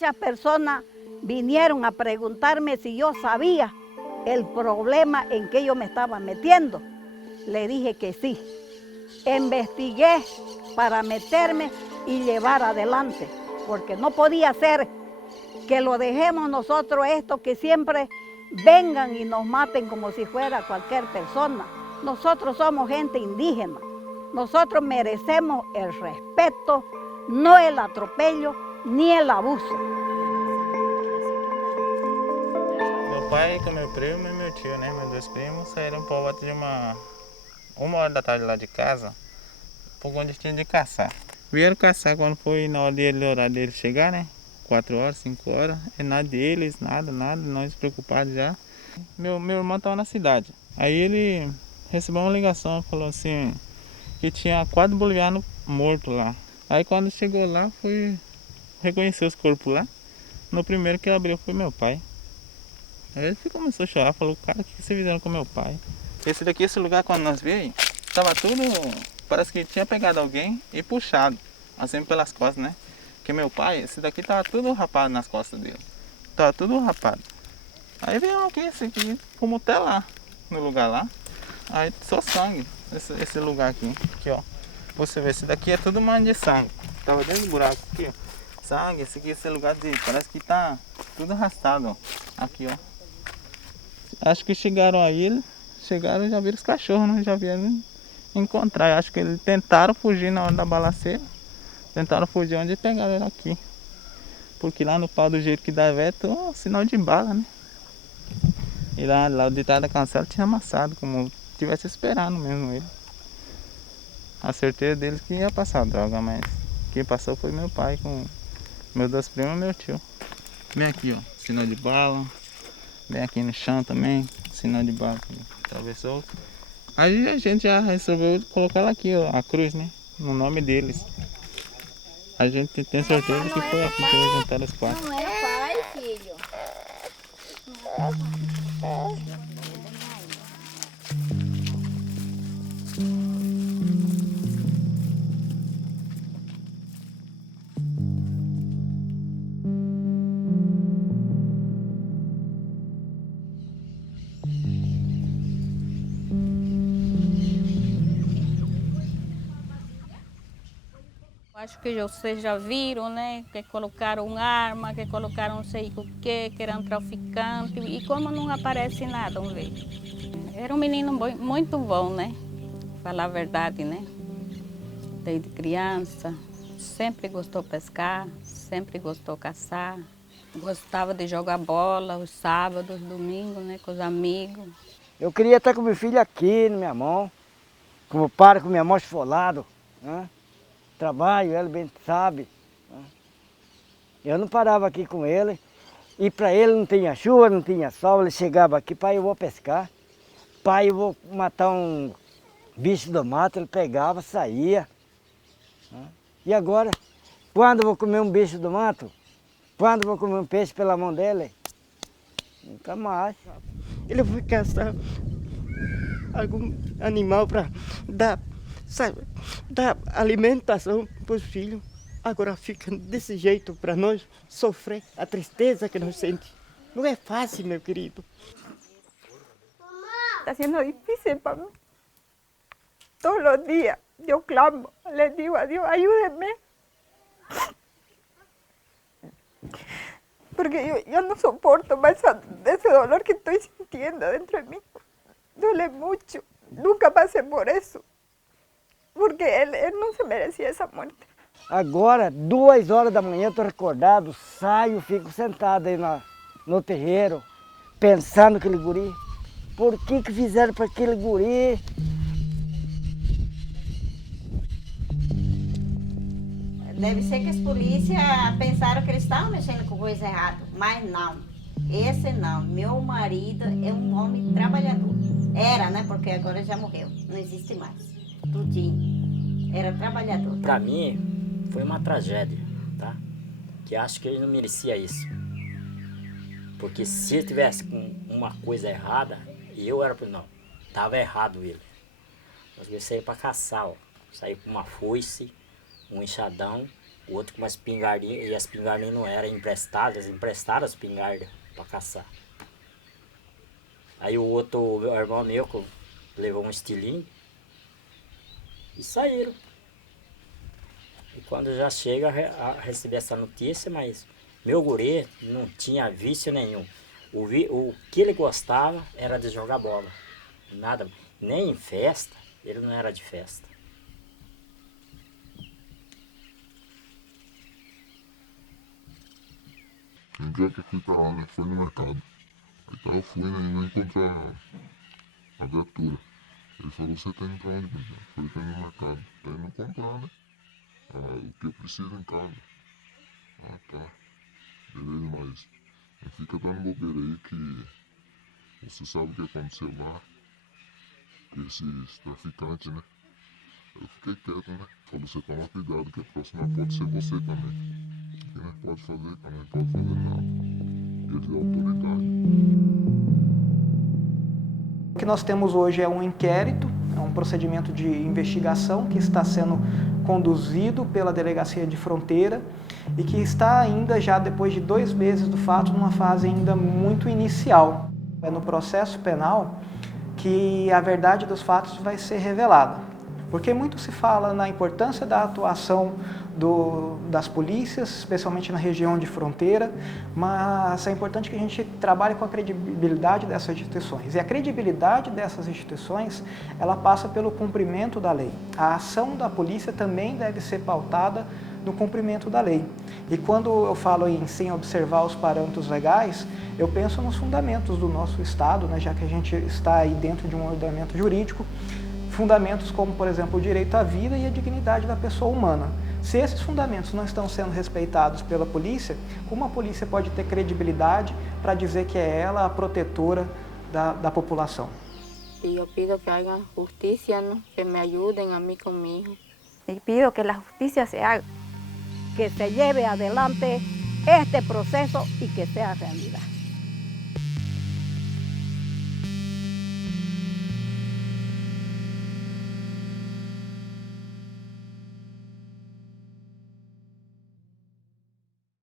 Muchas personas vinieron a preguntarme si yo sabía el problema en que yo me estaba metiendo. Le dije que sí. Investigué para meterme y llevar adelante, porque no podía ser que lo dejemos nosotros esto, que siempre vengan y nos maten como si fuera cualquier persona. Nosotros somos gente indígena. Nosotros merecemos el respeto, no el atropello ni el abuso. Meu pai com meu primo e meu tio, né? Meus dois primos saíram por volta de uma hora da tarde lá de casa, por onde tinha de caçar. Vieram caçar quando foi na hora dele, horário dele chegar, né? 4 horas, 5 horas, e nada deles, nada, nós preocupados já. Meu irmão estava na cidade. Aí ele recebeu uma ligação, falou assim, que tinha 4 bolivianos mortos lá. Aí quando chegou lá, foi reconhecer os corpos lá. No primeiro que abriu foi meu pai. Aí ele começou a chorar, falou, cara, o que vocês fizeram com meu pai? Esse lugar quando nós veio, tava tudo, parece que tinha pegado alguém e puxado, assim pelas costas, né? Porque meu pai, esse daqui tava tudo rapado nas costas dele. Tava tudo rapado. Aí veio alguém, esse aqui, como até lá, no lugar lá. Aí só sangue, esse lugar aqui, ó. Você vê, esse daqui é tudo mancha de sangue. Tava dentro do buraco aqui, ó. Sangue, esse lugar de, parece que tá tudo arrastado, ó. Aqui, ó. Acho que chegaram aí, chegaram e já viram os cachorros, né? Já vieram encontrar. Acho que eles tentaram fugir na hora da balaceira. Tentaram fugir onde pegaram ele aqui. Porque lá no pau do jeito que dá veto, é um sinal de bala, né? E lá o ditado da cancela tinha amassado, como tivesse esperando mesmo ele. A certeza deles que ia passar droga, mas quem passou foi meu pai com meus 2 primos e meu tio. Bem aqui, ó, sinal de bala. Bem aqui no chão também, sinal de bala que atravessou. Aí a gente já resolveu colocar lá aqui, ó, a cruz, né? No nome deles. A gente tem certeza que foi aqui que eles juntaram os 4. Não é pai, filho. Acho que vocês já viram, né? Que colocaram arma, que colocaram não sei o que eram traficantes. E como não aparece nada, vamos ver. Era um menino muito bom, né? Falar a verdade, né? Desde criança, sempre gostou de pescar, sempre gostou de caçar. Gostava de jogar bola os sábados, domingos, né? Com os amigos. Eu queria estar com meu filho aqui na minha mão, com meu pai, com minha mão esfolado, né? Trabalho, ele bem sabe. Eu não parava aqui com ele, e para ele não tinha chuva, não tinha sol, ele chegava aqui, pai, eu vou pescar, pai, eu vou matar um bicho do mato, ele pegava, saía. E agora, quando eu vou comer um bicho do mato? Quando eu vou comer um peixe pela mão dele? Nunca mais. Ele foi caçar algum animal para dar, sabe, dar alimentação para os filhos. Agora fica desse jeito para nós sofrer a tristeza que nós sentimos. Não é fácil, meu querido. Está siendo difícil para mí. Todos los días yo clamo, le digo a Dios, ayúdenme. Porque yo no soporto más ese dolor que estoy sintiendo dentro de mí. Duele mucho. Nunca pasé por eso. Porque él não se merecia essa morte. Agora, 2 horas da manhã, eu estou recordado, saio, fico sentado aí no terreiro, pensando naquele guri. Por que fizeram para aquele guri? Deve ser que as polícias pensaram que eles estavam mexendo com coisa errada, mas não. Esse não. Meu marido é um homem trabalhador. Era, né? Porque agora já morreu. Não existe mais. Tudinho. Era trabalhador. Para mim, foi uma tragédia, tá? Que acho que ele não merecia isso. Porque se ele tivesse com uma coisa errada, eu era... Não, tava errado ele. Nós saímos para caçar, ó. Saí com uma foice, um enxadão O outro com uma espingardinha, e as espingardinhas não eram emprestadas, emprestaram as espingardas para caçar. Aí o outro, o irmão meu, levou um estilingue e saíram. E quando já chega a receber essa notícia, mas meu guri não tinha vício nenhum. O que ele gostava era de jogar bola. Nada, nem em festa, ele não era de festa. Um dia que eu fui pra lá, né? Foi no mercado. Então eu fui, né? E não encontrei a viatura. Ele falou, você tá indo pra onde, meu? Eu falei, tá indo no mercado. Tá indo comprar, né? O que eu preciso em casa. Ah, tá. Beleza, mas não fica dando bobeira aí que você sabe o que aconteceu lá. Com esses traficantes, né? Eu fiquei quieto, né? Falei, você toma cuidado que a próxima pode ser você também. O que nós pode fazer, cara? Não pode fazer nada. Eles é autoridade. O que nós temos hoje é um inquérito, é um procedimento de investigação que está sendo conduzido pela Delegacia de Fronteira e que está ainda, já depois de 2 meses do fato, numa fase ainda muito inicial. É no processo penal que a verdade dos fatos vai ser revelada. Porque muito se fala na importância da atuação das polícias, especialmente na região de fronteira, mas é importante que a gente trabalhe com a credibilidade dessas instituições. E a credibilidade dessas instituições, ela passa pelo cumprimento da lei. A ação da polícia também deve ser pautada no cumprimento da lei. E quando eu falo em sem observar os parâmetros legais, eu penso nos fundamentos do nosso Estado, né, já que a gente está aí dentro de um ordenamento jurídico, fundamentos como, por exemplo, o direito à vida e a dignidade da pessoa humana. Se esses fundamentos não estão sendo respeitados pela polícia, como a polícia pode ter credibilidade para dizer que é ela a protetora da população? E eu pido que haga justicia, ¿no? Que me ayuden a mí con mi hijo. Y pido que la justicia se haga. Que se lleve adelante este proceso y que sea realidad.